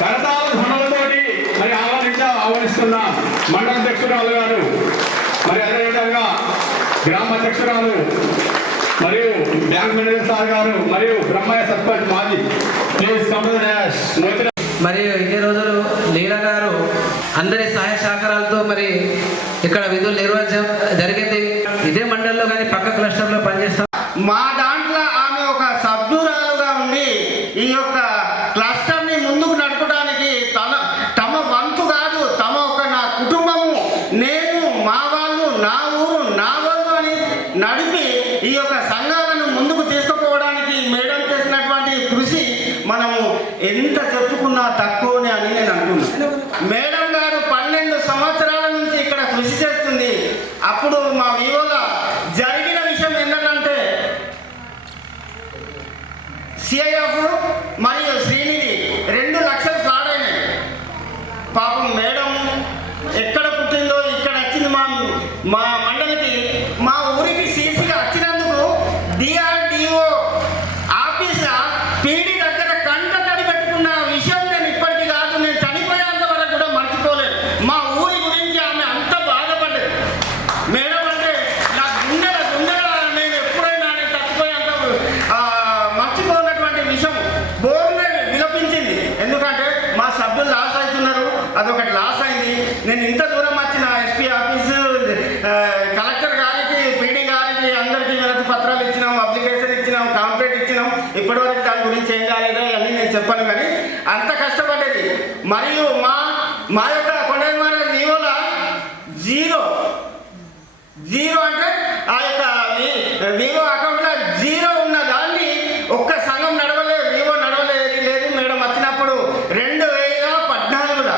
కరతాళ ధ్వనులతోటి మరి ఆహ్వానిస్తున్న మండల అధ్యక్షురాలు గారు, మరి అదేవిధంగా గ్రామ అధ్యక్షురాలు మరియు బ్యాంక్ మేనేజర్ సార్ గారు మరియు బ్రహ్మయ్య సర్పంచ్ మాజీ మరియు ఇన్ని రోజులు లీలా గారు అందరి సహాయ సహకారాలతో మరి ఇక్కడ విధులు నిర్వహించడం జరిగింది. ఇదే మండలంలో కానీ పక్క క్లస్టర్లో పనిచేస్తాం. మా దాంట్లో ఆమె ఒక సభ్యురాలుగా ఉండి ఈ యొక్క క్లస్టర్ని ముందుకు నడపడానికి తమ వంతు కాదు, తమ ఒక నా కుటుంబము, నేను, మా వాళ్ళు, నా ఊరు, నా వాళ్ళు అని నడిపి ఈ యొక్క సంఘాలను ముందుకు తీసుకుపోవడానికి మేడం చేసినటువంటి కృషి మనము ఎంత చెప్పుకున్నా తక్కువనే అని నేను అంటున్నాను. మేడం గారు 12 సంవత్సరాల నుంచి ఇక్కడ కృషి చేస్తుంది. అప్పుడు మా వివోల జరిగిన విషయం ఏంటంటే సిఐఎఫ్ మరియు శ్రీనిధి 2 లక్షలు ఫ్రాడ్ అయినాయి. పాపం మేడం ఎక్కడ పుట్టిందో ఇక్కడ వచ్చింది మా మండలికి, మా ఊరికి సీసీగా వచ్చినందుకు డిఆర్డిఓ ఆఫీస్లో పీడి దగ్గర కంట తడి పెట్టుకున్న విషయం నేను ఇప్పటికీ కాదు, నేను చనిపోయేంత వరకు కూడా మర్చిపోలేదు. మా ఊరి గురించి ఆమె అంత బాధపడ్డది. మేడం అంటే నా గుండెల నేను ఎప్పుడైనా నేను చచ్చిపోయేంత మర్చిపోయినటువంటి విషయం బోర్నే విలపించింది. ఎందుకంటే మా సభ్యులు లాస్ అవుతున్నారు, అదొకటి లాస్ అయింది. నేను ఇంత దూరం వచ్చిన ఎస్పీ ఆఫీసు, కలెక్టర్ గారికి, పీడీ గారికి అందరికీ వినతి పత్రాలు ఇచ్చినాం, అప్లికేషన్ ఇచ్చినాం, కాంప్లైంట్ ఇచ్చినాం. ఇప్పటివరకు దాని గురించి ఏం కాలేదో అన్నీ నేను చెప్పాను. కానీ అంత కష్టపడ్డది. మరియు మా యొక్క కొండమార వివోల జీరో అంటే ఆ యొక్క వివో అకౌంట్లో 0 ఉన్న దాన్ని ఒక్క సంఘం నడవలేదు, వివో నడవలేదు లేదు. మేడం వచ్చినప్పుడు 2014లో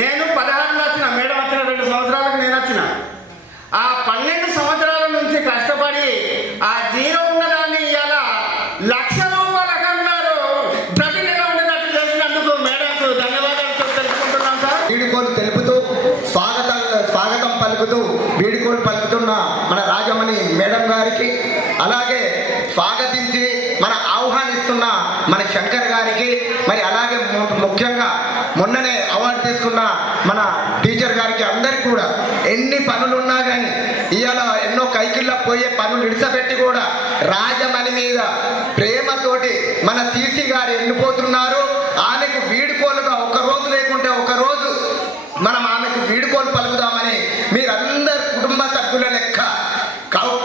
నేను 16లో వచ్చిన, మేడం వచ్చిన 2 సంవత్సరాలకు నేను వచ్చిన. ఆ 12 సంవత్సరాల నుంచి కష్టపడి ఆ 0 ఉన్నదాన్ని ఇవాళ ₹1,00,000 అకౌంట్లో ప్రతి నెల ఉండేటట్టు చేసినందుకు మేడంకు ధన్యవాదాలు తెలుపుకుంటున్నాం సార్. వీడుకోలు తెలుపుతూ స్వాగతం పలుకుతూ వీడుకోలు పలుకుతున్న మన రాజమణి మేడం గారికి, అలాగే స్వాగతించి మన ఆహ్వానిస్తున్న మన శంకర్ గారికి, మరి అలాగే ముఖ్యంగా మొన్ననే అవార్డు తీసుకున్న మన టీచర్ గారికి, అందరికీ కూడా ఎన్ని పనులున్నా కానీ ఇవాళ ఎన్నో కైకిళ్ళ పోయే పనులు ఇడిసపెట్టి కూడా రాజమణి మీద ప్రేమతోటి మన సీసీ గారు ఎన్నిపోతున్నారు. ఆమెకు వీడుకోలుగా ఒక రోజు లేకుంటే ఒక రోజు మనం ఆమెకు వీడుకోలు పలుకుదామని మీరందరు కుటుంబ సభ్యుల లెక్క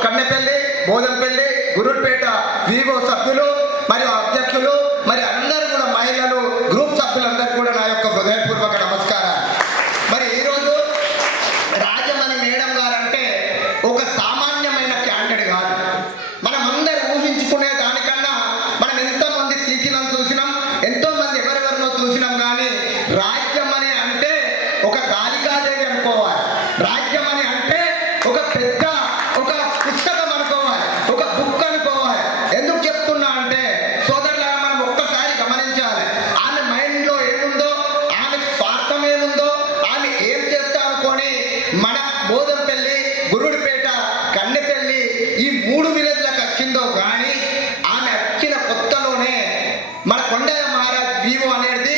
కన్నెపల్లి, బోధంపల్లి, గురుపేట వివో సభ్యులు మరియు అధ్యక్షులు మరి అందరూ కూడా మహిళలు, గ్రూప్ సభ్యులందరూ కూడా నా యొక్క హృదయపూర్వక నమస్కారాలు. మరి ఈరోజు రాజమణి మేడం గారు అంటే ఒక సామాన్యమైన క్యాండిడేట్ కాదు. మనం అందరూ ఊహించుకునే దానికన్నా మనం ఎంతోమంది సీసీలను చూసినాం, ఎంతోమంది ఎవరెవరినో చూసినాం. కానీ రాజ్యమణి అంటే ఒక కాళికాదేవి అనుకోవాలి. రాజ్యమణి అంటే ఒక పెద్ద ఒక పుస్తకం అనుకోవాలి, ఒక బుక్ అనుకోవాలి. ఎందుకు చెప్తున్నా అంటే సోదరులారా, మనం ఒక్కసారి గమనించాలి. ఆమె మైండ్లో ఏముందో, ఆమె స్వార్థం ఏముందో, ఆమె ఏం చేస్తా అనుకొని మన బోధంపల్లి, గురుడిపేట, కన్నెపల్లి ఈ 3 విలేజ్లకు వచ్చిందో కానీ ఆమె వచ్చిన కొత్తలోనే మన కొండయ్య మహారాజ్ వివో అనేది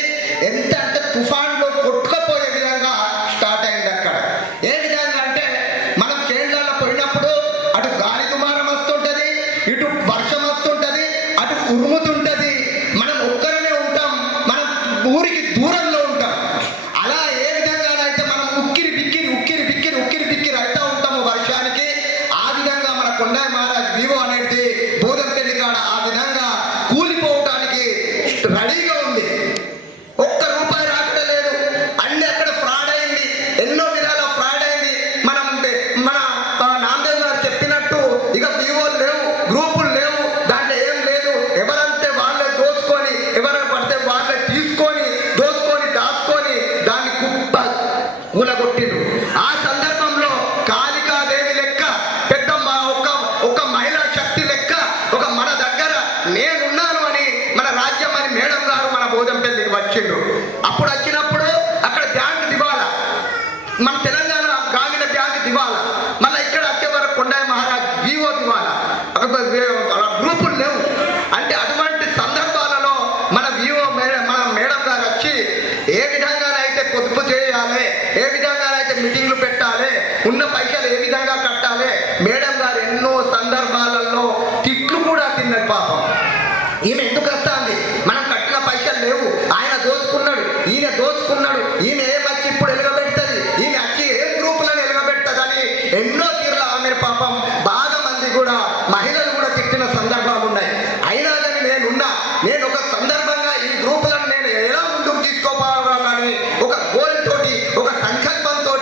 ఎంత అంటే తుఫాన్లో కొట్టుకపోయే విధంగా స్టార్ట్ అయింది. అక్కడ ఏ విధంగా అంటే మనం కేంద్రాల్లో పోయినప్పుడు అటు గాలి దుమారం వస్తుంటది, ఇటు వర్షం వస్తుంటది, అటు ఉరుముతుంటది. మనం ఒక్కరనే ఉంటాం, మనం ఊరికి దూరంలో ఉంటాం. అలా ఏ విధంగానైతే మనం ఉక్కిరి బిక్కిరి అవుతూ ఉంటాము వర్షానికి, ఆ విధంగా మన కొండయ్య మహారాజ్ వివో అనేది బోధంపల్లి కాడ ఆ విధంగా కూలిపోవటానికి రెడీగా ఉంది. ఒక్క రూపాయి రాకలేదు, అన్ని అక్కడ ఫ్రాడ్ అయింది, ఎన్నో విధాల ఫ్రాడ్ అయింది. మన నామదేవ్ గారు చెప్పినట్టు ఇక వివోలు లేవు, గ్రూపులు లేవు, దాంట్లో ఏం లేదు. ఎవరంటే వాళ్ళే దోచుకొని, ఎవరైనా పడితే వాళ్ళే తీసుకొని దోచుకొని దాచుకొని దాన్ని కుప్ప కూలగొట్టిండ్రు. ఆ సందర్భంలో కాళికాదేవి లెక్క పెద్ద ఒక మహిళా శక్తి లెక్క ఒక మన దగ్గర నేనున్నాను అని మన రాజ్యమణి మేడం గారు మన బోధంపల్లికి వచ్చిండ్రు. అప్పుడు వచ్చినప్పుడు అక్కడ బ్యాంక్ దివాలా, మన తెలంగాణ గ్రామీణ బ్యాంక్ దివాలా, మళ్ళీ ఇక్కడ వచ్చే వరకు కొండయ్య మహారాజ్ వివో దివాలా, గ్రూపులు లేవు. అంటే అటువంటి సందర్భాలలో మన వివో మన ఏ విధంగా అయితే మీటింగ్లు పెట్టాలి, ఉన్న పైసలు ఏ విధంగా కట్టాలి. మేడం గారు ఎన్నో సందర్భాలలో తిట్లు కూడా తిన్నది పాపం. ఈమె ఎందుకు వస్తుంది, మనం కట్టిన పైసలు లేవు, ఆయన దోచుకున్నాడు, ఈయన దోచుకున్నాడు, ఈమె ఏమచ్చి ఇప్పుడు ఎలుగబెడుతుంది, ఈమె వచ్చి ఏం గ్రూపులను ఎలుగబెడుతుంది అని ఎన్నో తీరుల ఆమె పాపం బాగా మంది కూడా మహిళలు కూడా తిట్టిన సందర్భాలు ఉన్నాయి. అయినా కానీ నేను ఒక సందర్భంగా ఈ గ్రూపులను నేను ఎలా ముందుకు తీసుకోవాలని ఒక గోల్ తోటి, ఒక సంకల్పంతో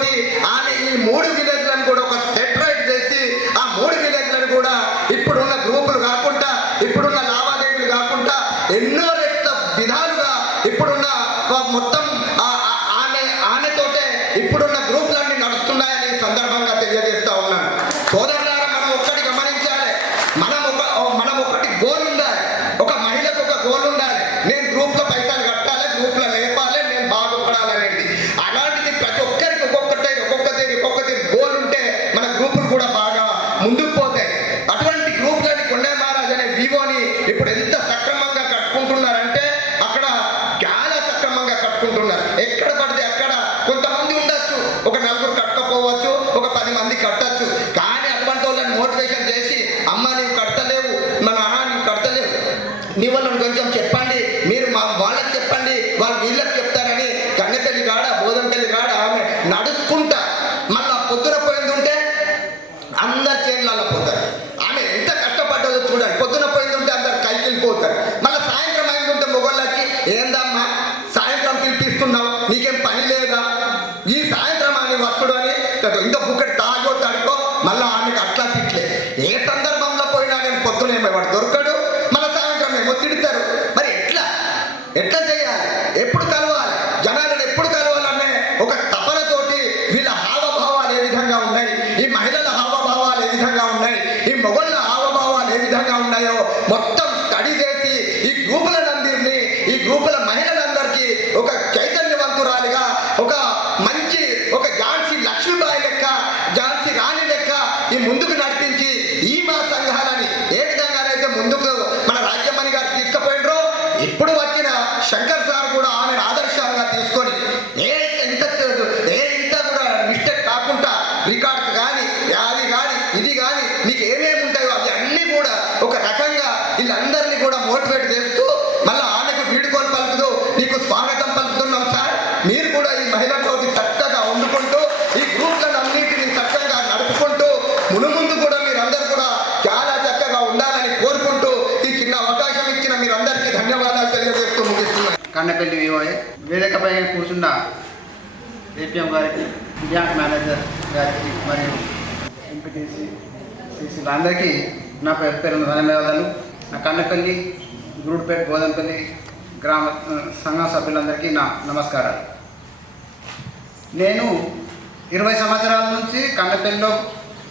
ఆమె ఈ 3 విలేజ్లను కూడా ఒక సెటరైట్ చేసి ఆ 3 విలేజ్లను కూడా ఇప్పుడున్న గ్రూపులు కాకుండా, ఇప్పుడున్న లావాదేవీలు కాకుండా ఎన్నో రెట్ల విధాలుగా ఇప్పుడున్న మొత్తం ఆమెతోటే ఇప్పుడున్న గ్రూపులన్నీ నడుస్తున్నాయని ఈ సందర్భంగా తెలియజేస్తా ఉన్నాను. సోదరులారా, మనం ఒక్కటి గమనించాలి, మనం ఒకటి గోల్ ఉండాలి, ఒక మహిళకు ఒక గోల్ ఉండాలి. నేను గ్రూప్లో పైసలు కట్టాలి, గ్రూప్లో లేపాలి, నేను బాగుపడాలనేది. అలాంటిది ప్రతి ఒక్కరికి ఒక్కొక్కటి గోల్ ఉంటే మన గ్రూపులు కూడా బాగా ముందుకు పోతాయి. అటువంటి గ్రూపులని కొండ మహారాజ్ అనే వివోని ఇప్పుడు ఎంత సక్రమంగా కట్టుకుంటున్నారంటే అక్కడ చాలా సక్రమంగా కట్టుకుంటున్నారు. ఎక్కడ పడితే అక్కడ కొంతమంది ఉండొచ్చు, ఒక 4 కట్టకపోవచ్చు, ఒక 10 మంది కట్టచ్చు. కానీ అటువంటి వాళ్ళని మోటివేషన్ చేసి, అమ్మ నీవు కట్టలేవు, మా నాన్న నీవు కట్టలేవు, నీ వాళ్ళని కొంచెం చెప్పండి, మీరు వాళ్ళకి చెప్పండి, వాళ్ళు వీళ్ళకి చెప్తారని కన్నెపల్లి కాడ బోధంపల్లి కాడ ఆమె నడుచుకుంటా మళ్ళా పొద్దున పోయింది ఉంటే అందరు చేనులలో పోతారు. ఆమె ఎంత కష్టపడ్డదో చూడండి. పొద్దున పోయింది ఉంటే అందరు కైకిలు పోతారు. మళ్ళీ సాయంత్రం అయింది ఉంటే మొగోళ్ళకి ఏందమ్మా సాయంత్రం పిలిపిస్తున్నావు, నీకేం పని లేదా, ఈ సాయంత్రం అని వస్తుడు అని ఇంకా బుక్కటి తాగో తడుకో మళ్ళీ ఆమెకు అట్లా తిట్లే. ఏ సందర్భంలో పోయినా నేను పొద్దునేమో వాడు దొరకడు, మళ్ళీ సాయంత్రం ఏమో తిడతారు. మరి ఎట్లా చేయాలి, ఎప్పుడు కలవాలి, జనాలను ఎప్పుడు కలవాలనే ఒక తపనతోటి వీళ్ళ హావభావాలు ఏ విధంగా ఉన్నాయి, ఈ మహిళల హావభావాలు ఏ విధంగా ఉన్నాయి, ఈ మొగళ్ళ హావభావాలు ఏ విధంగా ఉన్నాయో మొత్తం స్టడీ చేసి ఈ గ్రూపులందరినీ, ఈ గ్రూపుల మహిళలందరికీ ఒక చైతన్యవంతురాలిగా, ఒక ఝాన్సీ లక్ష్మీబాయి లెక్క, ఝాన్సీ రాణి లెక్క ఈ ముందుకు నడిపించి ఈ మా సంఘాలని ఏ విధంగానైతే ముందుకు మన రాజ్యమణి గారు తీసుకుపోయినరో, ఇప్పుడు వచ్చిన శంకర్ సార్ కూడా ఆమెను ఆదర్శాలుగా తీసుకొని ఇంత కూడా మిస్టేక్ కాకుండా రికార్డ్స్ కానీ అది కానీ ఇది కానీ నీకు ఏమేమి ఉంటాయో అవి అన్నీ కూడా ఒక రకంగా వీళ్ళందరినీ కూడా మోటివేట్ చేస్తూ మళ్ళీ ఆమెకు వీడుకోలు పలుకుతూ నీకు స్వాగతం పలుకుతున్నాం సార్, మీరు కూడా ఈ మహిళలతోటి చక్కగా వండుకుంటూ ఈ గ్రూప్లను అన్నింటినీ చక్కగా నడుపుకుంటూ ముందు కూడా మీరందరూ కూడా చాలా చక్కగా ఉండాలని కోరుకుంటూ ఈ చిన్న అవకాశం ఇచ్చిన మీరందరికీ ధన్యవాదాలు తెలియజేస్తూ ముగిస్తున్నాను. కన్నెపల్లి వివోఏ వేదికపై కూర్చున్న ఏపీఎం గారికి, బ్యాంక్ మేనేజర్ గారికి మరియు ఎంపీటీసీ సిసిలు అందరికీ నా పేరు ధన్యవాదాలు. నా కన్నెపల్లి, గూడుపేట, బోధంపల్లి గ్రామ సంఘ సభ్యులందరికీ నా నమస్కారాలు. నేను 20 సంవత్సరాల నుంచి కన్నెపల్లిలో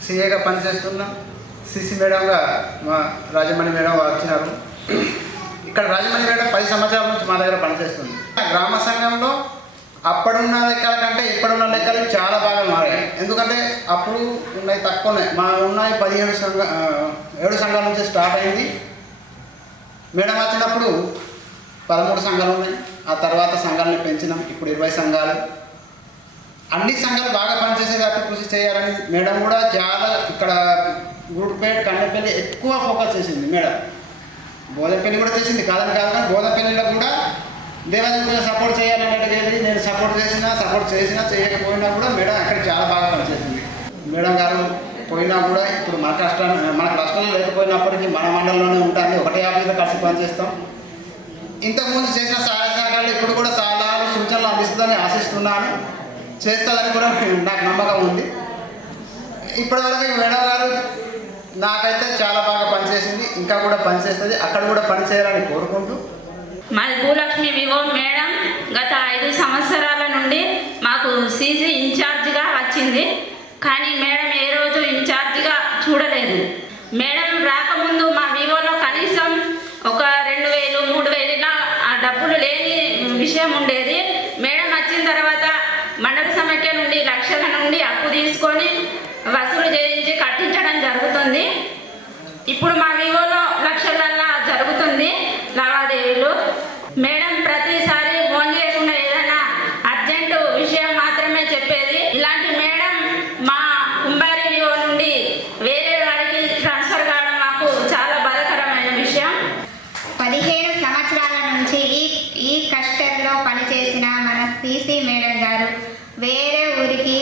సిఏగా పనిచేస్తున్నా. సిసి మేడంగా మా రాజమణి మేడం వచ్చినారు. ఇక్కడ రాజమణి మేడం 10 సంవత్సరాల నుంచి మా దగ్గర పనిచేస్తుంది. గ్రామ సంఘంలో అప్పుడున్న లెక్కల కంటే ఇప్పుడున్న లెక్కలు చాలా బాగా మారాయి. ఎందుకంటే అప్పుడు ఉన్నాయి తక్కువ ఉన్నాయి, మా ఉన్నాయి 7 సంఘాల నుంచి స్టార్ట్ అయింది. మేడం వచ్చినప్పుడు 13 సంఘాలు ఉన్నాయి. ఆ తర్వాత సంఘాలను పెంచినాం, ఇప్పుడు 20 సంఘాలు. అన్ని సంఘాలు బాగా పనిచేసే కాబట్టి కృషి చేయాలని మేడం కూడా చాలా ఇక్కడ గూడుపేట, కన్నెపల్లి ఎక్కువ ఫోకస్ చేసింది మేడం. బోధంపల్లి కూడా చేసింది కాదని కాదు, కానీ బోధంపల్లిలో కూడా దేవాలయంలో సపోర్ట్ చేయాలనేది నేను సపోర్ట్ చేసినా చేయకపోయినా కూడా మేడం అక్కడ చాలా బాగా పనిచేసింది. మేడం గారు పోయినా కూడా ఇప్పుడు మన కష్టాలు లేకపోయినప్పటికీ మన మండలంలోనే ఉంటుంది, ఒకటే ఆఫీస్లో కలిసి పనిచేస్తాం. ఇంతకుముందు చేసిన సహాయ సహకారాలు ఇప్పుడు కూడా చాలా సూచనలు అందిస్తుందని ఆశిస్తున్నాను, చేస్తుందని కూడా నాకు నమ్మకం ఉంది. ఇప్పటివరకు మేడం గారు నాకైతే చాలా బాగా పనిచేసింది, ఇంకా కూడా పనిచేస్తుంది, అక్కడ కూడా పనిచేయాలని కోరుకుంటూ. మాది భూలక్ష్మి వివో మేడం గత 5 సంవత్సరాల నుండి మాకు సీసీ ఇన్ఛార్జిగా వచ్చింది. కానీ మేడం ఏ రోజు ఇన్ఛార్జిగా చూడలేదు. మేడం రాకముందు మా వివోలో కనీసం ఒక 2000, 3000 ఇలా డబ్బులు లేని విషయం ఉండేది. మేడం వచ్చిన తర్వాత మండల సమైక్య నుండి లక్షల నుండి అప్పు తీసుకొని వసూలు చేయించి కట్టించడం జరుగుతుంది. ఇప్పుడు మా వివోలో లక్షలల్లా జరుగుతుంది లావాదేవీలు. మేడం ప్రతిసారి ఫోన్ చేయకుండా ఏదైనా అర్జెంటు విషయం మాత్రమే చెప్పేది. సిసి మేడం గారు వేరే ఊరికి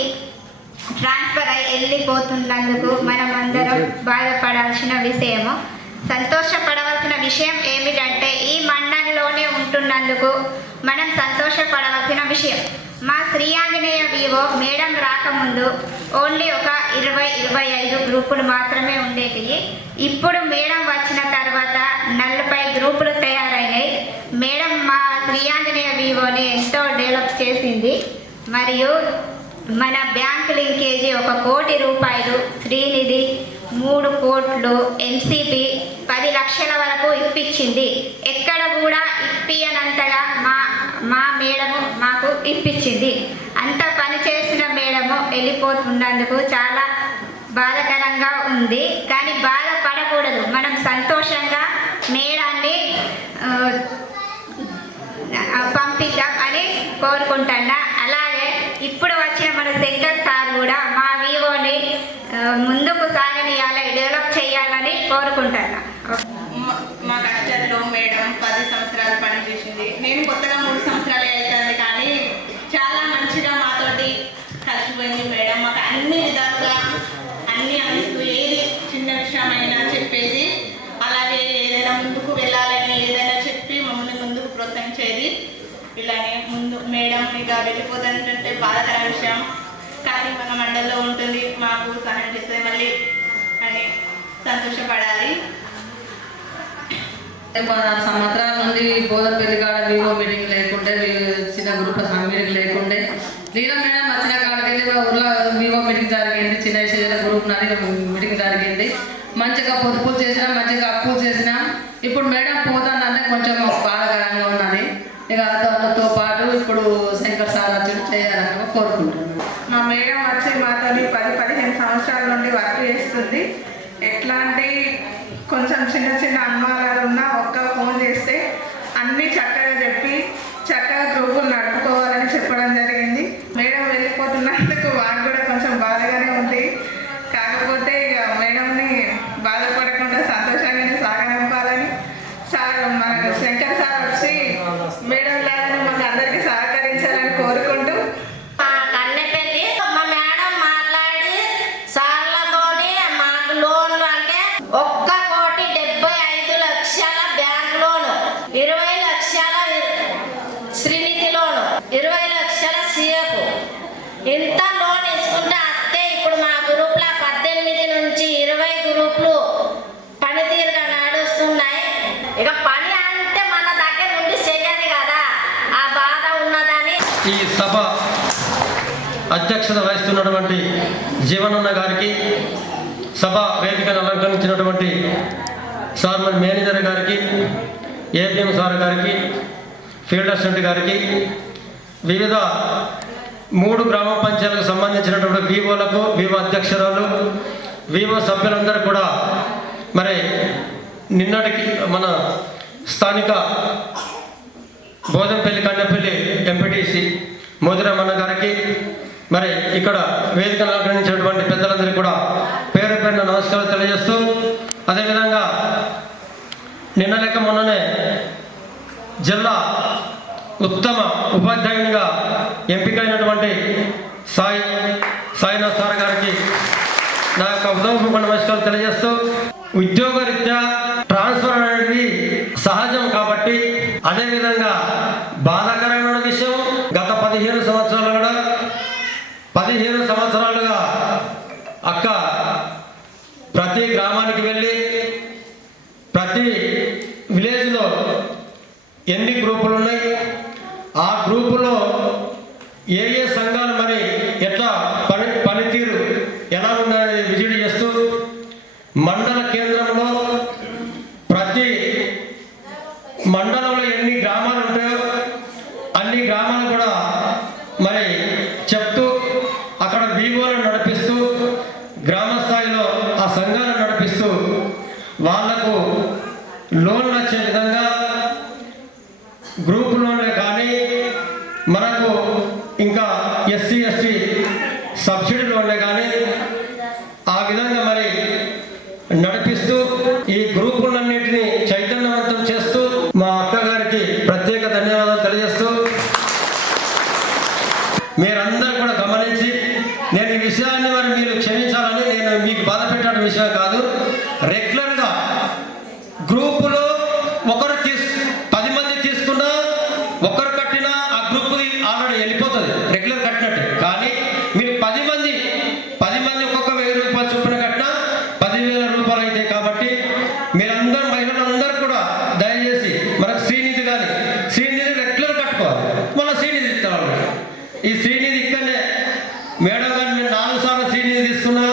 ట్రాన్స్ఫర్ అయి వెళ్ళిపోతున్నందుకు మనం అందరం బాధపడాల్సిన విషయము. సంతోషపడవలసిన విషయం ఏమిటంటే ఈ మండలంలోనే ఉంటున్నందుకు మనం సంతోషపడవలసిన విషయం. మా శ్రీ ఆంజనేయ వివో మేడం రాకముందు ఓన్లీ ఒక 20-25 గ్రూపులు మాత్రమే ఉండేవి. ఇప్పుడు మేడం వచ్చిన తర్వాత 40 గ్రూపులు తయారైనాయి. మేడం మా శ్రీ ఆంజనేయ వివోని ఎంతో డెవలప్ చేసింది. మరియు మన బ్యాంక్ లింకేజీ 1 కోటి రూపాయలు, శ్రీనిధి 3 కోట్లు, ఎంసీపీ 10 లక్షల వరకు ఇప్పించింది. ఎక్కడ కూడా ఇప్పియనంతగా మా మేడము మాకు ఇప్పించింది. అంత పని చేసిన మేడము వెళ్ళిపోతున్నందుకు చాలా బాధాకరంగా ఉంది. కానీ బాధపడకూడదు, మనం సంతోషంగా మేడాన్ని పంపిద్దాం అని కోరుకుంటున్నా. అలాగే ఇప్పుడు వచ్చిన మన శంకర్ సార్ కూడా మా వివోని ముందుకు సాగనీయాలి, డెవలప్ చేయాలని కోరుకుంటున్నా. మా కస్టర్లో మేడం 10 సంవత్సరాలు పనిచేసింది. నేను కొత్తగా 3 సంవత్సరాలే అవుతుంది, కానీ చాలా మంచిగా మాతోటి కలిసిపోయింది మేడం. మాకు అన్ని విధాలుగా అన్ని అందిస్తూ ఏది చిన్న విషయమైనా చెప్పేది, అలాగే ఏదైనా ముందుకు వెళ్ళాలని ఏదైనా చెప్పి మమ్మల్ని ముందుకు ప్రోత్సహించేది. ఇలానే ముందు మేడం ఇక వెళ్ళిపోతుందంటే బాధాకర విషయం, కానీ మన మండలంలో ఉంటుంది, మాకు సహాయం చేస్తుంది మళ్ళీ అని సంతోషపడాలి. 16 సంవత్సరాల నుండి బోధపల్లి కాడ వివో మీటింగ్ లేకుంటే, చిన్న గ్రూప్ మీటింగ్ లేకుంటే, లీలా మేడం వచ్చిన కాడికి ఊర్లో వివో మీటింగ్ జరిగింది. చిన్న చిన్న గ్రూప్ మీటింగ్ జరిగింది. మంచిగా పొదుపులు చేసినా, మంచిగా అప్పులు చేసినా. ఇప్పుడు మేడం పోతానంటే కొంచెం బాధాకరంగా ఉన్నది. ఇక దానితో పాటు ఇప్పుడు శంకర్ సార్ వచ్చి చేయాలని కోరుకుంటున్నాను. మా మేడం వచ్చి మాతో 10-15 సంవత్సరాల నుండి వర్క్ చేస్తుంది. ఎట్లాంటి కొంచెం చిన్న చిన్న అనుమానాలు ఉన్నా ఒక్క ఫోన్ చేస్తే అన్నీ చక్కగా చెప్పి చక్కగా గ్రూపులు నడుపుకోవాలని చెప్పడం జరిగింది. మేడం వెళ్ళిపోతున్నందుకు వాడు కూడా కొంచెం బాధగానే ఉంది. కాకపోతే ఇక మేడంని బాధపడకుండా సంతోషంగానే సాగనంపాలని సార్ మన శంకర్ సార్ వచ్చి మేడం లాగానే మాకు అందరికీ సహకరించాలని కోరుకుంటూ ఇంత లోన్ ఇసుకుంటే అత్తే ఇప్పుడు మా గ్రూప్లో 18 నుంచి 20 గ్రూపులు పనితీరుగా నడుస్తున్నాయి. ఇక పని అంటే మన దగ్గర నుండి చెయ్యాలి కదా, ఆ బాధ ఉన్నదని. ఈ సభ అధ్యక్షత వహిస్తున్నటువంటి జీవనన్న గారికి, సభ వేదికను అలంకరించినటువంటి సార్ మేనేజర్ గారికి, ఏపీఎం సార్ గారికి, ఫీల్డ్ అసిస్టెంట్ గారికి, వివిధ 3 గ్రామ పంచాయతీలకు సంబంధించినటువంటి వివోలకు, వివో అధ్యక్షురాలు, వివో సభ్యులందరూ కూడా మరి నిన్నటికి మన స్థానిక బోధంపల్లి కన్నెపల్లి ఎంపీటీసీ మోదిరామన్న గారికి, మరి ఇక్కడ వేదికను అలంకరించినటువంటి పెద్దలందరికీ కూడా పేరు పేరున నమస్కారాలు తెలియజేస్తూ, అదేవిధంగా నిన్న లెక్క మొన్ననే జిల్లా ఉత్తమ ఉపాధ్యాయునిగా ఎంపికైనటువంటి సాయినాథ్ సార్ గారికి నా యొక్క ఉదయపూర్వక నమస్కారాలు తెలియజేస్తూ, ఉద్యోగరీత్యా ట్రాన్స్ఫర్ అనేది సహజం కాబట్టి, అదేవిధంగా బాధాకరమైన విషయం గత 15 సంవత్సరాలుగా అక్క ప్రతి గ్రామానికి వెళ్ళి ప్రతి విలేజ్లో ఎన్ని గ్రూపులు ఉన్నాయి, ఆ గ్రూపులో ఏ సంఘాలు మరి ఎట్లా పనితీరు ఎలా ఉందని విజిట్ చేస్తూ, మండల కేంద్రంలో ప్రతి మండలంలో ఎన్ని గ్రామాలు ఉంటాయో అన్ని గ్రామాలు కూడా మరి చెప్తూ, అక్కడ వివోలను నడిపిస్తూ, గ్రామ స్థాయిలో ఆ సంఘాలను నడిపిస్తూ వాళ్లకు లోన్లు వచ్చే విధంగా గ్రూప్ లోన్లే కానీ మనకు ఇంకా ఎస్సీ ఎస్టీ సబ్సిడీ లోన్లే కానీ ఆ విధంగా మరి నడిపిస్తూ ఈ గ్రూపులన్నింటినీ చైతన్యవంతం చేస్తూ మా అక్కగారికి ప్రత్యేక ధన్యవాదాలు తెలియజేస్తూ, ఒక్కరు కట్టినా ఆ గ్రూప్ది ఆల్రెడీ వెళ్ళిపోతుంది రెగ్యులర్ కట్టినట్టు. కానీ మీరు 10 మంది ఒక్కొక్క 1000 రూపాయలు చొప్పున కట్టినా 10,000 రూపాయలు అయితే. కాబట్టి మీరందరూ మహిళలందరూ కూడా దయచేసి మనకు శ్రీనిధి కానీ శ్రీనిధి రెగ్యులర్ కట్టుకోవాలి. మళ్ళీ శ్రీనిధి ఇస్తాం. ఈ శ్రీనిధి ఇక్కడనే మేడం గారు మేము 4 సార్లు శ్రీనిధి తీసుకున్నా,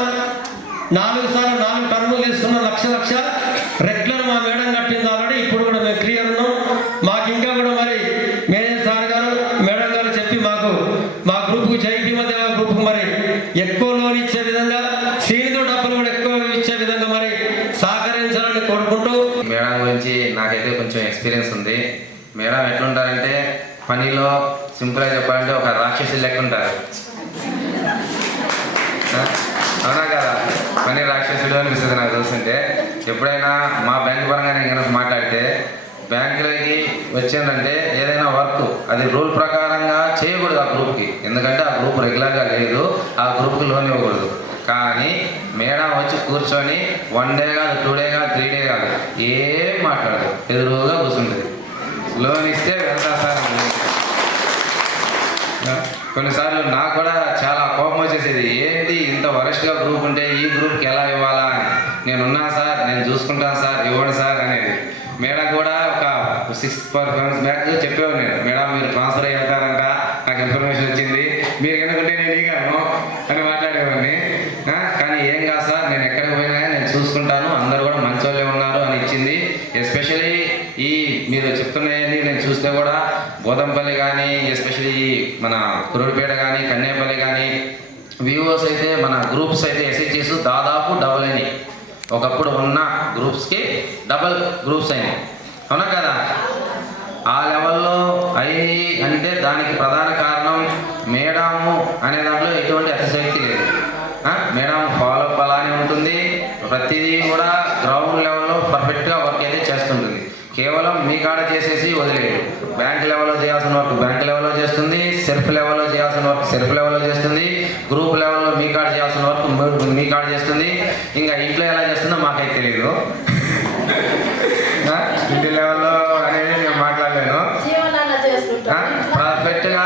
4 సార్లు 4 టర్ములు తీసుకున్నా, లక్ష రెగ్యులర్ మా మేడం కట్టింది ఆల్రెడీ. ఇప్పుడు కూడా మేము క్లియర్ ఉన్నాం. మాకు ఇంకా కూడా మరి మేనేజర్ సార్ గారు మేడం గారు చెప్పి మాకు మా గ్రూప్కు జైభీమదేవ గ్రూప్కు మరి ఎక్కువ లోన్ ఇచ్చే విధంగా శ్రీనిధి డబ్బులు కూడా ఎక్కువ ఇచ్చే విధంగా మరి సహకరించాలని కోరుకుంటూ. మేడం గురించి నాకైతే కొంచెం ఎక్స్పీరియన్స్ ఉంది. మేడం ఎట్లుంటారంటే పనిలో సింపుల్గా చెప్పాలంటే ఒక రాక్షసి లెక్క ఉంటారు. అవునా కదా? పని రాక్షసుడు అనిపిస్తుంది నాకు చూస్తుంటే. ఎప్పుడైనా మా బ్యాంక్ పరంగా నేను కనుక మాట్లాడితే బ్యాంకులకి వచ్చిందంటే ఏదైనా వర్క్ అది రూల్ ప్రకారంగా చేయకూడదు ఆ గ్రూప్కి. ఎందుకంటే ఆ గ్రూప్ రెగ్యులర్గా లేదు, ఆ గ్రూప్కి లోన్ ఇవ్వకూడదు. కానీ మేడం వచ్చి కూర్చొని 1 డే కాదు, 2 డే కాదు, 3 డే కాదు, ఏం మాట్లాడదు, ఎదురుగా కూర్చుంటుంది. లోన్ ఇస్తే వెళ్తా సార్. కొన్నిసార్లు నాకు కూడా చాలా కోపం వచ్చేసేది, ఏంటి ఇంత వరస్ట్గా గ్రూప్ ఉంటే ఈ గ్రూప్కి ఎలా ఇవ్వాలా అని. నేనున్నా సార్, నేను చూసుకుంటాను సార్, ఇవ్వండి సార్ అనేది. మేడం కూడా ఒక 6 months బ్యాక్ చెప్పేవాడు నేను, మేడం మీరు ట్రాన్స్ఫర్ అయ్యి వెళ్తారంట, నాకు ఇన్ఫర్మేషన్ వచ్చింది, మీరు ఎందుకంటే నేను ఇగాను అని మాట్లాడేవాడిని. కానీ ఏం కాదు సార్, నేను ఎక్కడికి పోయినా నేను చూసుకుంటాను, అందరూ కూడా మంచోళ్ళే ఉన్నారు అని ఇచ్చింది. ఎస్పెషల్లీ ఈ మీరు చెప్తున్నాయని నేను చూస్తే కూడా బోదంపల్లి కానీ, ఎస్పెషల్లీ మన కురుడిపేట కానీ, కన్నేపల్లి కానీ వివోస్ అయితే మన గ్రూప్స్ అయితే ఎస్హెచ్ఎస్ దాదాపు డబుల్ అయినాయి. ఒకప్పుడు ఉన్న గ్రూప్స్కి డబల్ గ్రూప్స్ అయినాయి. అవునా కదా? ఆ లెవెల్లో అయ్యి అంటే దానికి ప్రధాన కారణం మేడము అనే దాంట్లో ఎటువంటి అతిశక్తి లేదు. మేడం ఫాలోఅప్ అలానే ఉంటుంది. ప్రతిదీ కూడా గ్రౌండ్ లెవెల్లో పర్ఫెక్ట్గా వర్క్ అయితే చేస్తుంటుంది. కేవలం మీ కాడ చేసేసి వదిలేదు. బ్యాంక్ లెవెల్లో చేయాల్సిన వర్క్ బ్యాంక్ లెవెల్లో చేస్తుంది, సెల్ఫ్ లెవెల్లో చేయాల్సిన వర్క్ సెల్ఫ్ లెవెల్లో చేస్తుంది, గ్రూప్ లెవెల్లో మీ కాడ చేయాల్సిన వర్క్ మీ కాడ చేస్తుంది. ఇంకా ఇంట్లో ఎలా చేస్తుందో మాకైతే తెలియదు. ఇంటి లెవెల్లో అనేది నేను మాట్లాడలేను. పర్ఫెక్ట్గా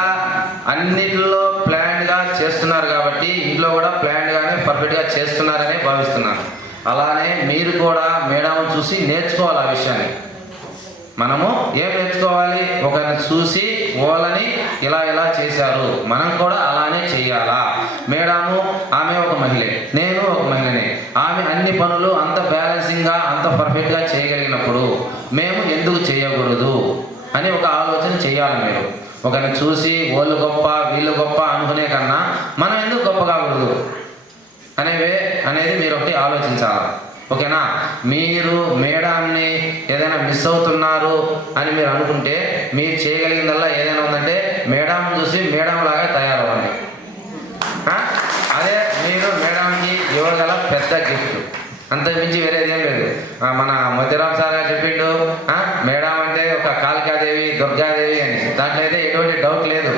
అన్నిటిలో ప్లాన్డ్గా చేస్తున్నారు కాబట్టి ఇంట్లో కూడా ప్లాన్డ్గానే పర్ఫెక్ట్గా చేస్తున్నారని భావిస్తున్నాను. అలానే మీరు కూడా మేడం చూసి నేర్చుకోవాలి. ఆ విషయాన్ని మనము ఏం నేర్చుకోవాలి? ఒకరిని చూసి వాళ్ళని ఇలా చేశారు, మనం కూడా అలానే చేయాలా. మేడము ఆమె ఒక మహిళే, నేను ఒక మహిళనే. ఆమె అన్ని పనులు అంత బ్యాలెన్సింగ్గా అంత పర్ఫెక్ట్గా చేయగలిగినప్పుడు మేము ఎందుకు చేయకూడదు అని ఒక ఆలోచన చేయాలి. మీరు ఒకరిని చూసి వాళ్ళు గొప్ప వీళ్ళు గొప్ప అనుకునే కన్నా మనం ఎందుకు గొప్ప కాకూడదు అనేది మీరు ఒకటి ఆలోచించాలి. ఓకేనా? మీరు మేడాన్ని ఏదైనా మిస్ అవుతున్నారు అని మీరు అనుకుంటే మీరు చేయగలిగిందల్లా ఏదైనా ఉందంటే మేడం చూసి మేడం లాగా తయారవ్వండి. అదే మీరు మేడంకి ఇవ్వగల పెద్ద గిఫ్ట్. అంతకుమించి వేరేది ఏం లేదు. మన మధ్యరామ్ సార్ గారు చెప్పిండు, మేడం అంటే ఒక కాళికాదేవి దుర్గాదేవి అని. దాంట్లో అయితే ఎటువంటి డౌట్ లేదు.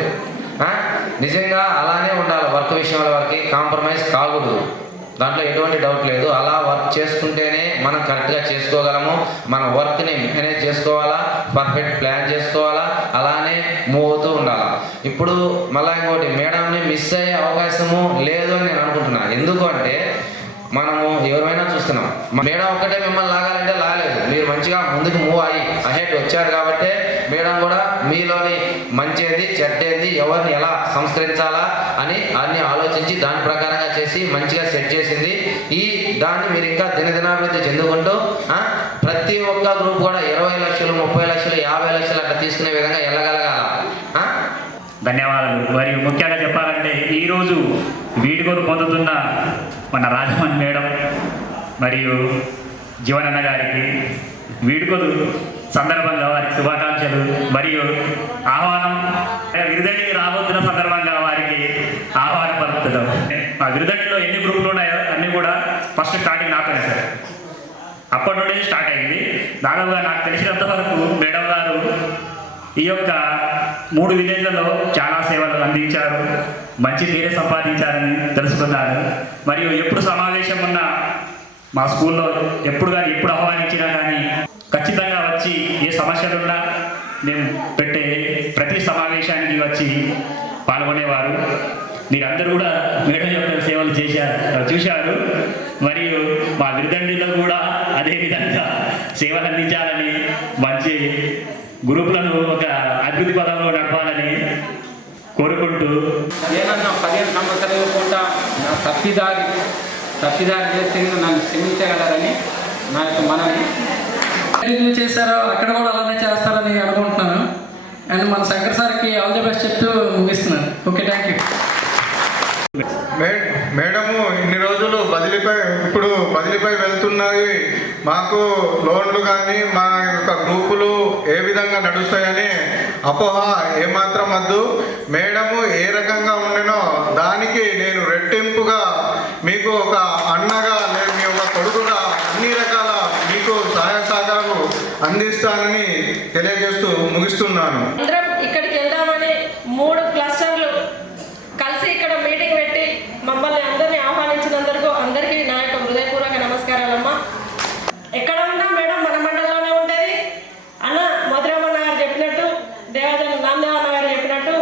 నిజంగా అలానే ఉండాలి. వర్క్ విషయంలో వరకు కాంప్రమైజ్ కాకూడదు. దాంట్లో ఎటువంటి డౌట్ లేదు. అలా వర్క్ చేసుకుంటేనే మనం కరెక్ట్గా చేసుకోగలము. మన వర్క్ని మేనేజ్ చేసుకోవాలా, పర్ఫెక్ట్ ప్లాన్ చేసుకోవాలా, అలానే మూవ్ అవుతూ ఉండాలా. ఇప్పుడు మళ్ళీ ఇంకోటి, మేడంని మిస్ అయ్యే అవకాశము లేదు అని నేను అనుకుంటున్నాను. ఎందుకు అంటే మనము ఎవరైనా చూస్తున్నాం, మేడం ఒక్కటే మిమ్మల్ని లాగాలంటే లాగలేదు. మీరు మంచిగా ముందుకు మూవ్ అయ్యి అహెడ్ వచ్చారు కాబట్టి మేడం కూడా మీలోని మంచిది చెడ్డేది ఎవరిని ఎలా సంస్కరించాలా అని అన్ని ఆలోచించి దాని ప్రకారంగా చేసి మంచిగా సెట్ చేసింది. దాన్ని మీరు ఇంకా దినదినాభివృద్ధి చెందుకుంటూ ప్రతి ఒక్క గ్రూప్ కూడా 20 లక్షలు 30 లక్షలు 50 లక్షలు అట్లా తీసుకునే విధంగా వెళ్ళగలగాల. ధన్యవాదాలు. మరియు ముఖ్యంగా చెప్పాలంటే ఈరోజు వీడుకోలు పొందుతున్న మన రాజమణి మేడం మరియు జీవనన్న గారికి వీడుకోలు సందర్భంగా వారికి శుభాకాంక్షలు మరియు ఆహ్వానం. విరుదండికి రాబోతున్న సందర్భంగా వారికి ఆహ్వానం పలుకుతున్నాం. ఆ విరుదండిలో ఎన్ని గ్రూపులు ఉన్నాయో అన్నీ కూడా ఫస్ట్ స్టార్టింగ్ నాతోనే సార్. అప్పటి నుండి స్టార్ట్ అయింది. దాదాపుగా నాకు తెలిసినంత వరకు మేడం గారు ఈ యొక్క 3 విలేజ్లలో చాలా సేవలు అందించారు, మంచి పేరు సంపాదించారని తెలుసుకున్నాను. మరియు ఎప్పుడు సమావేశం ఉన్నా మా స్కూల్లో ఎప్పుడు ఆహ్వానించినా కానీ ఖచ్చితంగా వచ్చి ఏ సమస్యలున్నా మేము పెట్టే ప్రతి సమావేశానికి వచ్చి పాల్గొనేవారు. మీరందరూ కూడా మేడం యొక్క సేవలు చూశారు. మరియు మా విరుదండిలో కూడా అదేవిధంగా సేవలు అందించాలని, మంచి గ్రూపులను ఒక అభివృద్ధి పదంలో నడపాలని కోరుకుంటూ, ఏదన్నా 15 సంవత్సరాలు ఇవ్వకుండా నా తప్పిదారి చేస్తే నన్ను క్షమించగలరని నా యొక్క మనవి. చేశారో అక్కడ కూడా అలానే చేస్తారని అనుకుంటున్నాను. అండ్ మన శంకర్ సార్కి ఆల్ ది బెస్ట్ చెప్తూ ముగిస్తున్నాను. Okay, thank you. మేడము ఇన్ని రోజులు ఇప్పుడు బదిలీపై వెళ్తున్నవి. మాకు లోన్లు కానీ మా యొక్క గ్రూపులు ఏ విధంగా నడుస్తాయని అపోహ ఏమాత్రం వద్దు. మేడము ఏ రకంగా ఉండేనో దానికి నేను రెట్టింపుగా మీకు ఒక అన్నగా లేదా మీ ఒక కొడుకుగా అన్ని రకాల మీకు సహాయ సహకారాలు అందిస్తానని తెలియజేస్తూ ముగిస్తున్నాను. అందరం ఇక్కడికి వెళ్దామని 3 క్లస్టర్లు కలిసి ఇక్కడ మీటింగ్ పెట్టి మమ్మల్ని అందరినీ ఆహ్వానించినందుకు అందరికీ నా యొక్క హృదయపూర్వక నమస్కారాలమ్మా. ఎక్కడ ఉన్నా మేడం మన మండలంలోనే ఉంటుంది. అన్న మధురమన్న గారు చెప్పినట్టు, నామదేవన్న గారు చెప్పినట్టు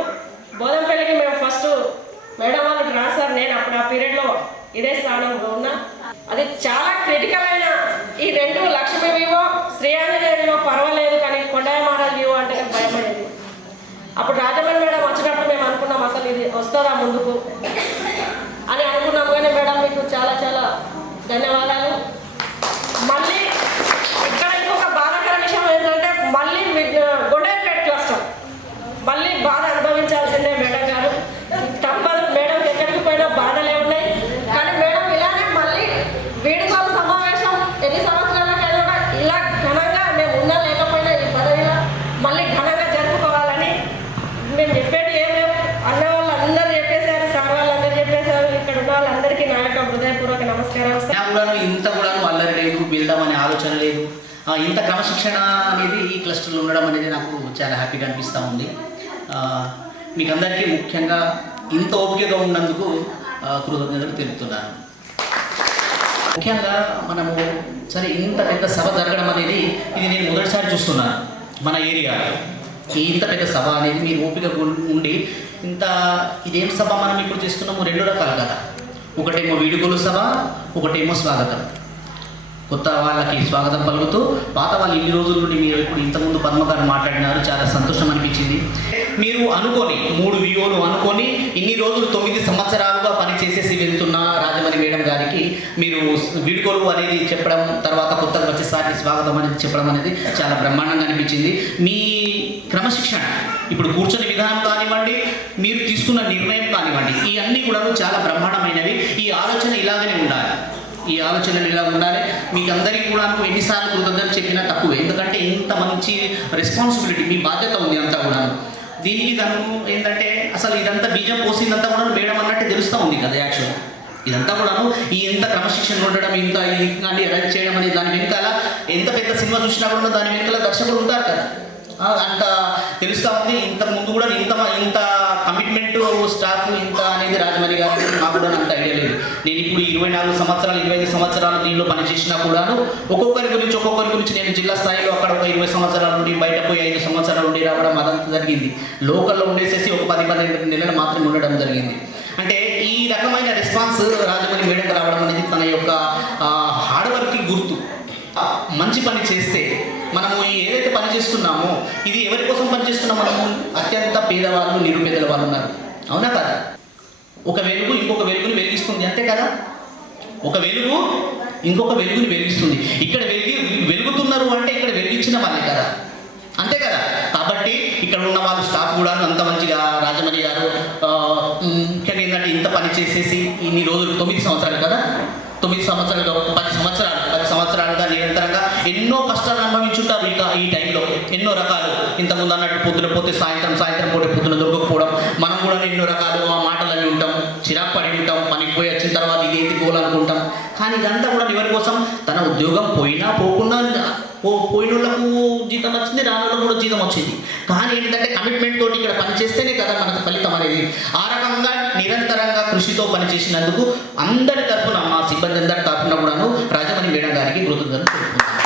బోధంపల్లికి మేము ఫస్ట్ మేడం వాళ్ళు ట్రాన్స్ఫర్, నేను అప్పుడు ఆ పీరియడ్లో ఇదే స్థానంలో ఉన్నా. అది చాలా క్రిటికల్ అయిన ఈ 2 లక్ష్మీ వివో, శ్రీయాంజనేయ వివో పర్వాలేదు, కానీ కొండయ్య మహారాజ్ వివో అంటే నాకు భయమయ్యేది. అప్పుడు రాజమణి మేడం వచ్చినప్పుడు మేము అనుకున్నాం అసలు ఇది వస్తుందా ముందుకు అని అనుకున్నాం. కానీ మేడం మీకు చాలా చాలా ధన్యవాదాలు. మళ్ళీ ఇక్కడ ఇంకొక బాధాకర విషయం ఏంటంటే మళ్ళీ గొండైపేట క్లస్టర్ మళ్ళీ బాధ అనుభవించాల్సిందే మేడం గారు. తప్పదు, మేడం ఎక్కడికి పోయినా బాధలే ఉన్నాయి. కానీ మేడం ఇలానే మళ్ళీ వీడుకోలు సమావేశం ఎన్ని సంవత్సరాలకైనా కూడా ఇలా ఘనంగా మేము ఉన్నా లేకపోయినా ఈ పదవిలో మళ్ళీ ఘనంగా జరుపుకోవాలని మేము చెప్పేది ఏం లేవు. అన్న వాళ్ళు అందరూ చెప్పేశారు, సార్ వాళ్ళందరూ చెప్పేశారు. ఇక్కడ ఉన్న వాళ్ళందరికీ నా యొక్క హృదయపూర్వక నమస్కారాలు. ఇంత కూడా అల్లరి లేదు, వెళ్దాం అనే ఆలోచన లేదు. ఇంత క్రమశిక్షణ అనేది ఈ క్లస్టర్లో ఉండడం అనేది నాకు చాలా హ్యాపీగా అనిపిస్తూ ఉంది. మీకు అందరికీ ముఖ్యంగా ఇంత ఓపికగా ఉన్నందుకు కృతజ్ఞతలు తెలుపుతున్నాను. ముఖ్యంగా మనము సరే ఇంత పెద్ద సభ జరగడం అనేది ఇది నేను మొదటిసారి చూస్తున్నాను మన ఏరియాలో. ఇంత పెద్ద సభ అనేది మీరు ఓపిక ఉండి ఇదేం సభ మనం ఇప్పుడు చేస్తున్నాము 2 రకాలు కదా. ఒకటేమో వీడుకోలు సభ, ఒకటేమో స్వాగతం. కొత్త వాళ్ళకి స్వాగతం పలుకుతూ, పాత వాళ్ళు ఇన్ని రోజుల నుండి మీరు ఇప్పుడు ఇంతకుముందు పద్మగారు మాట్లాడినారు, చాలా సంతోషం అనిపించింది. మీరు అనుకొని 3 వియోలు అనుకొని ఇన్ని రోజులు 9 సంవత్సరాలుగా పనిచేసేసి వెళ్తున్న రాజమణి మేడం గారికి మీరు వీడుకోలు అనేది చెప్పడం, తర్వాత కొత్తగా వచ్చేసారి స్వాగతం అనేది చెప్పడం అనేది చాలా బ్రహ్మాండంగా అనిపించింది. మీ క్రమశిక్షణ, ఇప్పుడు కూర్చొని విధానం కానివ్వండి, మీరు తీసుకున్న నిర్ణయం కానివ్వండి, ఈ అన్నీ కూడా చాలా బ్రహ్మాండమైనవి. ఈ ఆలోచన ఇలాగనే ఉండాలి. ఈ ఆలోచనలు ఇలా ఉండాలి. మీకు అందరికీ కూడా ఎన్నిసార్లు కృతజ్ఞతలు చెప్పినా తక్కువే. ఎందుకంటే ఇంత మంచి రెస్పాన్సిబిలిటీ, మీ బాధ్యత ఉంది అంతా కూడా. దీనికి తను ఏంటంటే అసలు ఇదంతా బీజం పోసిందంతా కూడా మేడం అన్నట్టు తెలుస్తూ ఉంది కదా. యాక్చువల్ ఇదంతా కూడాను ఈ ఎంత క్రమశిక్షణ ఉండడం, ఇంత ఇలాంటి అరేంజ్ చేయడం అనేది దాని వెనకాల ఎంత పెద్ద సినిమా చూసినా కూడా దాని వెనకాల దర్శకులు ఉంటారు కదా. అంత తెలుస్తూ ఉంది. ఇంతకు ముందు కూడా ఇంత కమిట్మెంట్ స్టాఫ్ ఇంత అనేది రాజమణి గారు నాకు కూడా అంత ఐడియా లేదు. నేను ఇప్పుడు 24 సంవత్సరాలు 25 సంవత్సరాలు దీనిలో పనిచేసినా కూడాను ఒక్కొక్కరి గురించి నేను జిల్లా స్థాయిలో అక్కడ ఒక 20 సంవత్సరాల నుండి బయట పోయి 5 సంవత్సరాల నుండి రావడం అదంతా జరిగింది. లోకల్లో ఉండేసేసి ఒక 10-12 నెలలు మాత్రమే ఉండడం జరిగింది. అంటే ఈ రకమైన రెస్పాన్స్ రాజమణి మేడంకి రావడం అనేది తన యొక్క హార్డ్ వర్క్కి గుర్తు. మంచి పని చేస్తే మనము ఏదైతే పని చేస్తున్నామో ఇది ఎవరి కోసం పనిచేస్తున్నాం? మనము అత్యంత పేదవాళ్ళు, నిరుపేదల వాళ్ళు ఉన్నారు, అవునా కదా? ఒక వెలుగు ఇంకొక వెలుగుని వెలిగిస్తుంది, అంతే కదా? ఒక వెలుగు ఇంకొక వెలుగుని వెలిగిస్తుంది. ఇక్కడ వెలుగుతున్నారు అంటే ఇక్కడ వెలిగించిన వాళ్ళే కదా, అంతే కదా? కాబట్టి ఇక్కడ ఉన్న వాళ్ళు స్టాఫ్ కూడా అంత మంచిగా రాజమణి గారు ముఖ్యంగా ఏంటంటే ఇంత పని చేసేసి ఇన్ని రోజులు 9 సంవత్సరాలు కదా, 9 సంవత్సరాలు 10 సంవత్సరాలుగా నిరంతరంగా ఎన్నో కష్టాలు అనుభవించుంటారు. ఇక ఈ టైంలో ఎన్నో రకాలు, ఇంతకుముందు అన్నట్టు పొద్దున పోతే సాయంత్రం పోతే పొద్దున దొరకకపోవడం, మనం కూడా ఎన్నో రకాలు ఆ మాటలని ఉంటాం, చిరాకు పడి ఉంటాం, పనికి పోయి వచ్చిన తర్వాత ఇదేంటి పోవాలనుకుంటాం. కానీ ఇదంతా కూడా ఎవరి కోసం? తన ఉద్యోగం పోయినా పోకుండా పోయిన వాళ్ళకు జీతం వచ్చింది, రాని కూడా జీతం వచ్చింది. కానీ ఏంటంటే కమిట్మెంట్ తోటి ఇక్కడ పనిచేస్తేనే కదా మనకు ఫలితం అనేది. ఆ రకంగా నిరంతరంగా కృషితో పనిచేసినందుకు అందరి తరఫున, మా సిబ్బంది అందరి తరఫున కూడాను రాజమణి మేడం గారికి కృతజ్ఞతలు తెలుపుతున్నాను.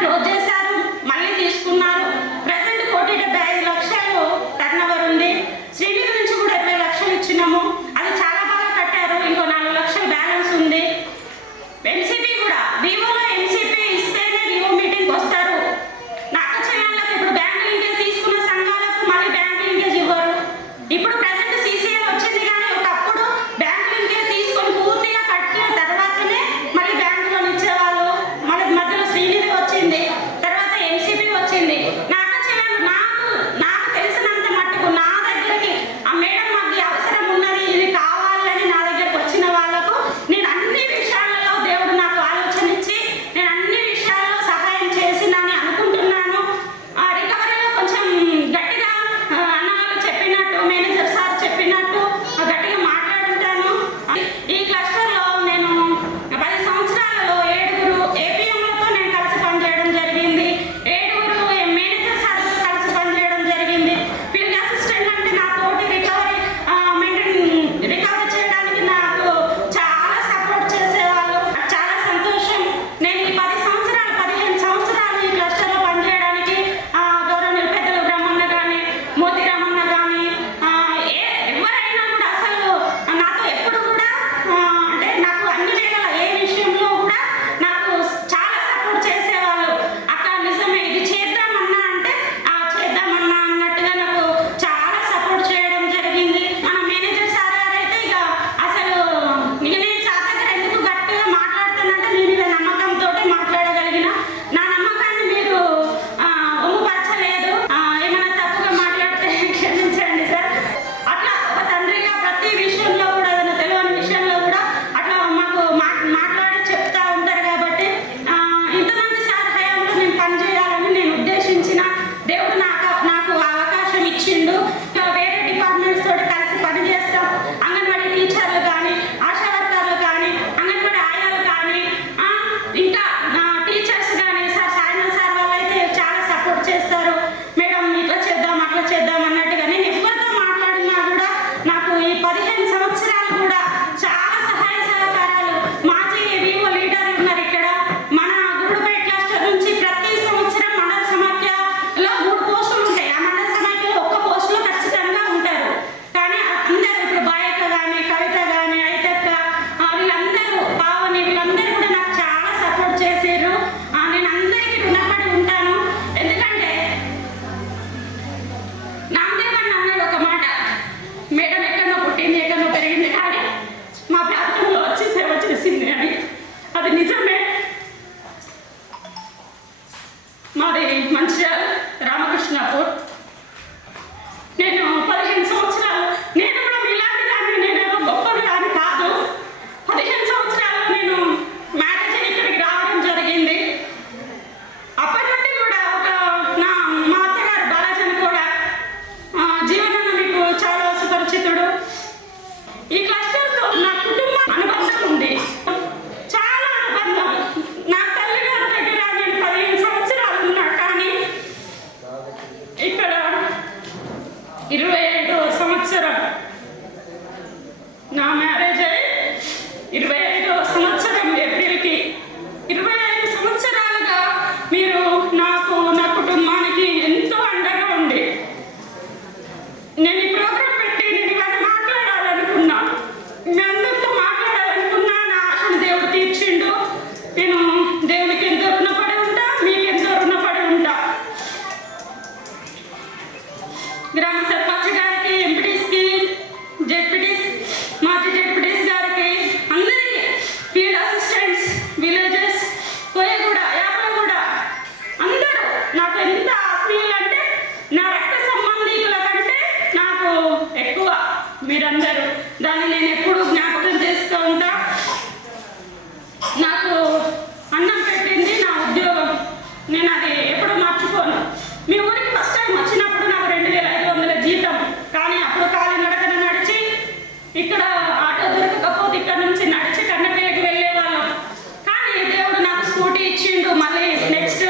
క్లోజ్ చేశారు, మళ్ళీ తీసుకున్నారు. ప్రజెంట్ 1,75 లక్షలు టర్న్ ఓవర్ ఉంది. శ్రీనిధి నుంచి కూడా 20 లక్షలు ఇచ్చినాము, అది చాలా బాగా కట్టారు. ఇంకో 4 లక్షలు బ్యాలెన్స్ ఉంది. ఎన్సీపీ కూడా వివోలో ఎన్సీపీ ఇస్తేనే వివో మీటింగ్ వస్తారు. నాకు చెల్లెళ్ళకి ఇప్పుడు బ్యాంక్ లింకేజ్ తీసుకున్న సంఘాలకు మళ్ళీ బ్యాంక్ లింకేజ్ ఇవ్వరు. ఇప్పుడు ప్రజెంట్ సీసీఎల్ వచ్చింది, కానీ ఒకప్పుడు బ్యాంక్ లింకేజ్ తీసుకొని పూర్తిగా కట్టిన తర్వాతనే మళ్ళీ బ్యాంక్ లోన్ ఇచ్చేవాళ్ళు. మళ్ళీ మధ్యలో శ్రీనిధి వచ్చింది, తర్వాత ఎన్సీపీ వచ్చింది. నాకు చెల్లెళ్ళు నాకు తెలిసినంత మట్టుకు నా దగ్గరికి ఆ మేడం మాకు అవసరం ఉన్నది, ఇది కావాలని నా దగ్గరకు వచ్చిన వాళ్ళకు నేను అన్ని విషయాలలో దేవుడు నాకు ఆలోచన ఇచ్చి నేను అన్ని విషయాల్లో సహాయం చేసినని అనుకుంటున్నాను. ఆ రికవరీలో కొంచెం గట్టిగా అన్నవాళ్ళు చెప్పినట్టు, మేనేజర్ సార్ చెప్పినట్టు గట్టిగా మాట్లాడుంటాను. ఈ క్లస్టర్లో నేను 10 సంవత్సరాలలో 7 ఏపీఎంలతో నేను కలిసి పనిచేయడం జరిగింది. 7 మేనేజర్ సార్తో కలిసి పనిచేయడం జరిగింది. ఫీల్డ్ అసిస్టెంట్ అంటే నా తోటి రికవరీ చేయడానికి నాకు చాలా సపోర్ట్ చేసేవాళ్ళు. చాలా సంతోషం. నేను ఈ 15 సంవత్సరాలు ఈ క్లస్టర్లో పనిచేయడానికి గౌరవనీయులు పెద్దలు బ్రహ్మన్న కానీ, మోతి రామన్న కానీ, ఎవరైనా కూడా అసలు నాతో ఎప్పుడు కూడా అంటే నాకు అన్ని వేళల ఏ విషయంలో కూడా నాకు చాలా సపోర్ట్ చేసేవాళ్ళు. అక్క నిజమే, ఇది చేద్దామన్నా అంటే చేద్దామన్నా అన్నట్టుగా నాకు చాలా సపోర్ట్ చేయడం జరిగింది. మన మేనేజర్ సార్ గారు అయితే ఇక అసలు నేను సార్ దగ్గర ఎందుకు గట్టిగా మాట్లాడుతానంటే మీ మీద నమ్మకంతో మాట్లాడగలిగిన, నా నమ్మకాన్ని మీరు ఒమ్ముపరచలేదు. ఏమైనా తప్పుగా మాట్లాడితే క్షమించండి సార్. అట్లా ఒక తండ్రిగా ప్రతి విషయంలో కూడా ఏదైనా తెలియని విషయంలో కూడా అట్లా మాకు మాట్లాడి చెప్తా ఉంటారు. కాబట్టి ఇంతమంది సార్ హయాంలో నేను పనిచేయాలని నేను ఉద్దేశించిన దేవుడు నాకు అవకాశం ఇచ్చిండు. వేరే డిపార్ట్మెంట్స్ తోటి కలిసి పనిచేస్తాం. అంగన్వాడీ టీచర్లు కానీ, ఆశా వర్కర్లు కానీ, అంగన్వాడీ ఆయాలు కానీ, ఇంకా టీచర్స్ కానీ సాయన సార్ వాళ్ళు అయితే చాలా సపోర్ట్ చేస్తారు. మేడం ఇట్లా చేద్దాం అట్లా చేద్దాం అన్నట్టుగా నేను ఎవరితో మాట్లాడినా కూడా నాకు ఈ 15 సంవత్సరాలు కూడా చాలా సహాయ సహకారాలు. మాజీ వివో లీడర్లు ఉన్నారు ఇక్కడ. మన గురుడుపేట క్లస్టర్ నుంచి ప్రతి సంవత్సరం మండల సమాఖ్యలో 3 పోస్టులు ఉంటాయి. ఆ మండల సమాఖ్యలో 1 పోస్టులో ఖచ్చితంగా ఉంటారు. కానీ అందరూ ఇప్పుడు బాయక్క కానీ, కవిత కానీ, ఐతక్క, వీళ్ళందరూ పావని, వీళ్ళందరూ కూడా నాకు చాలా సపోర్ట్ చేశారు. నేను అందరికీ రుణపడి ఉంటాను. ఎందుకంటే నామదేవ్ అన్న అన్నాడు ఒక మాట, మేడం ఎక్కడో పుట్టింది, ఎక్కడో పెరిగింది, కానీ మా ప్రాంతంలో వచ్చి సేవ చేసింది అని. అది నిజమే. మాది మంచిర్యాల రామకృష్ణాపూర్. నేను 15 సంవత్సరాలు నేను కూడా మీలాంటి దాన్ని నేనేమో గొప్పది కానీ కాదు. 15 సంవత్సరాలు నేను మ్యారేజ్ అయ్యి ఇక్కడికి రావడం జరిగింది. అప్పటి నుండి కూడా మా అత్తగారు బాలాజన్ కూడా జీవనాన్ని మీకు చాలా సుపరిచితుడు. ఈ క్లస్టర్తో నా కుటుంబ అనుబంధం ఉంది, చాలా అనుబంధం. నా తల్లి గారి దగ్గర నేను 15 సంవత్సరాలు ఉన్నా, కానీ ఇక్కడ 25వ సంవత్సరం నా మ్యారేజ్ అయ్యి 25వ సంవత్సరం ఏప్రిల్కి 25 సంవత్సరాలుగా మీరు నాకు, నా కుటుంబానికి ఎంతో అండగా ఉండి నేను ఈ ప్రోగ్రాం పెట్టి నేను ఇవన్నీ మాట్లాడాలనుకున్నా, మీ అందరితో మాట్లాడాలనుకున్నా. నా ఆశను దేవుడు తీర్చిండు. నేను దేవునికి ఎంతో రుణపడి ఉంటా, మీకు ఎంతో రుణపడి ఉంటా. గ్రామ సర్పంచ్ గారికి, ఎంపీటీస్కి, జెడ్పీటీస్, మాజీ జెడ్పీటీస్ గారికి, అందరికీ, field assistants, villages, Koyaguda, Yapalguda, అందరూ నాకు ఎంత ఆత్మీయులంటే నా రక్త సంబంధికుల కంటే నాకు ఎక్కువ మీరందరూ. దాన్ని నేను ఎప్పుడూ జ్ఞాపకం చేస్తూ ఉంటా. నాకు అన్నం పెట్టింది నా ఉద్యోగం, నేను అది ఎప్పుడు మర్చిపోను. మీ ఊరికి ఫస్ట్ టైం వచ్చినప్పుడు నాకు 2,500 జీతం, కానీ అప్పుడు కాలినడకన నడిచి ఇక్కడ ఆటో దొరకకపోతే ఇక్కడ నుంచి నడిచి కన్నపల్లికి వెళ్ళేవాళ్ళం. కానీ దేవుడు నాకు స్కూటీ ఇచ్చిండు. మళ్ళీ నెక్స్ట్